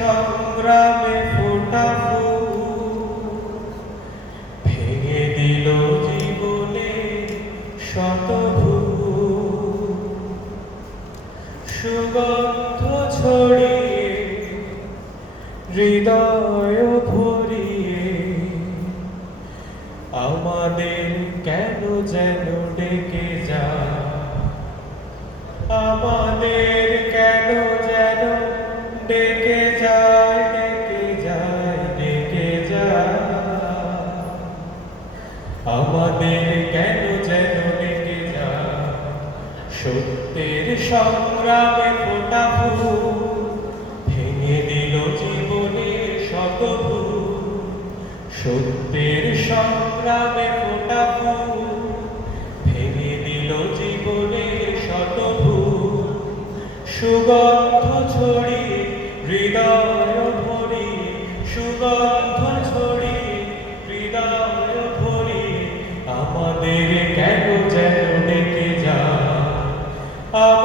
সংগ্রামে ফোটা ভেঙে দিল জীবনে শত সুগন্ধ ছড়িয়ে হৃদয় ভরিয়ে, আমাদের কেন যেন ডেকে যায়? সংগ্রামে ফোটা ভেঙে দিল জীবনের শত ভুল। সত্যের সংগ্রামে ফোটা ভেঙে দিল জীবনের শত ভুল। সুগন্ধ ছড়িয়ে, হৃদয় ভরিয়ে সুগন্ধ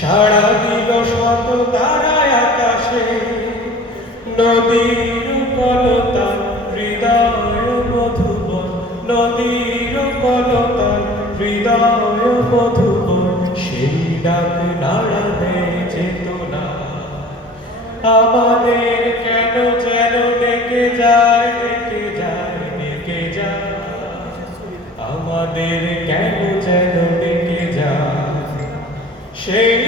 সাড়া দিল শত তারায় আকাশে, নদীর কলতান হৃদয় মধুবন নদীর কলতান হৃদয় মধুবন সেই ডাক নাড়া দেয় চেতনা। আমাদের কেন যেন ডেকে যায় ডেকে যায় ডেকে যায়? আমাদের কেন যেন ডেকে যায়? সেই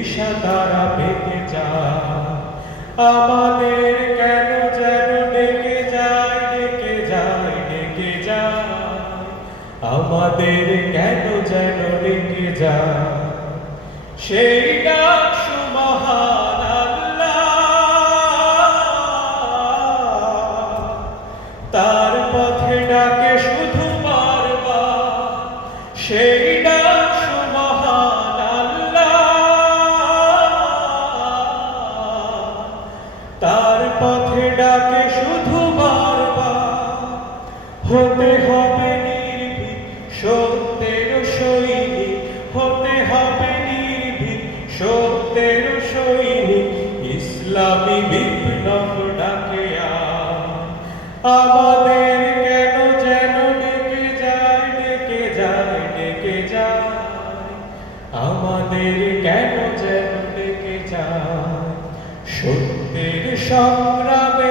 দিশা তারা পেতে যায়। আমাদের কেন যেন ডেকে যায় ডেকে যায় ডেকে যায়। আমাদের কেন যেন ডেকে যায়। সেই ডাক সুমহান হতে হবে নির্ভীক, সত্যের সৈনিক। হতে হবে নির্ভীক, সত্যের সৈনিক। ইসলামী বিপ্লব ডাকে। আমাদের কেন যেন ডেকে যায় ডেকে যায় ডেকে যায়? আমাদের কেন যেন ডেকে যায়? সত্যের সংগ্রামে